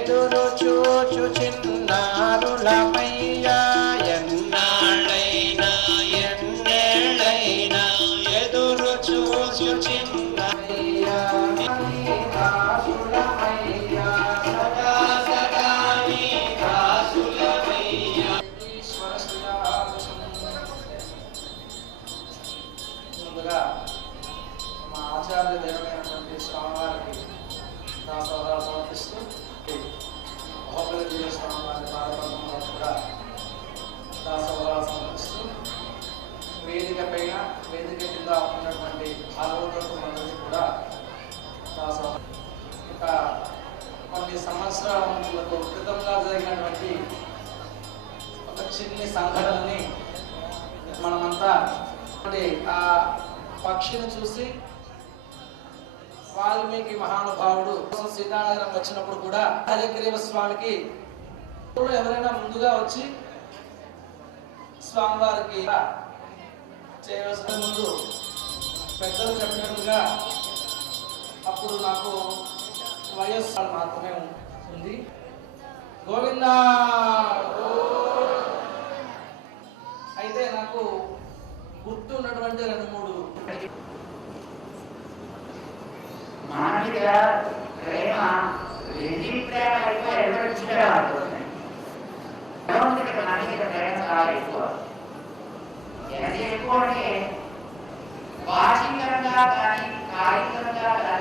ఎదురు చూచు చిన్నారులమయ్యా ఎన్నాళ్ళైనా ఎన్నేళ్ళైనా ఎదురు చూచు చిన్నయ్యా దాసులమయ్యా సదా సదా నీ దాసులమయ్యా. ముందుగా మా ఆచార్య దేవమైనటువంటి స్వామివారికి దాసోహాలు సమర్పిస్తూ మహోబల జీవ స్వామివారి పాదపద్మంలో కూడా దాసోహాలు సమర్పిస్తూ వేదిక పైన వేదిక కింద ఉన్నటువంటి భాగవతులందరికీ కూడా దాసోహాలు. ఇక కొన్ని సంవత్సరాలకు క్రితంగా జరిగినటువంటి ఒక చిన్ని సంఘటనని మనమంతా ఆ పక్షిని చూసి వాల్మీకి మహానుభావుడు సీతానగరం వచ్చినప్పుడు కూడా హయగ్రీవ స్వామికి ఎవరైనా ముందుగా వచ్చి స్వామివారికి చేయవలసిన ముందు పెద్దలు చెప్పినట్టుగా అప్పుడు నాకు వయస్సు మాత్రమే ఉంది. గోవిందా అయితే నాకు గుర్తున్నటువంటి 2-3 మానసిక ప్రేమ ప్రేమ ఎక్కువ ఎవరు ఇష్టపడుతుంది. మానసిక ప్రేమ చాలా ఎక్కువ. ఎంత ఎక్కువ అంటే వాచికంగా కానీ కాయికంగా కానీ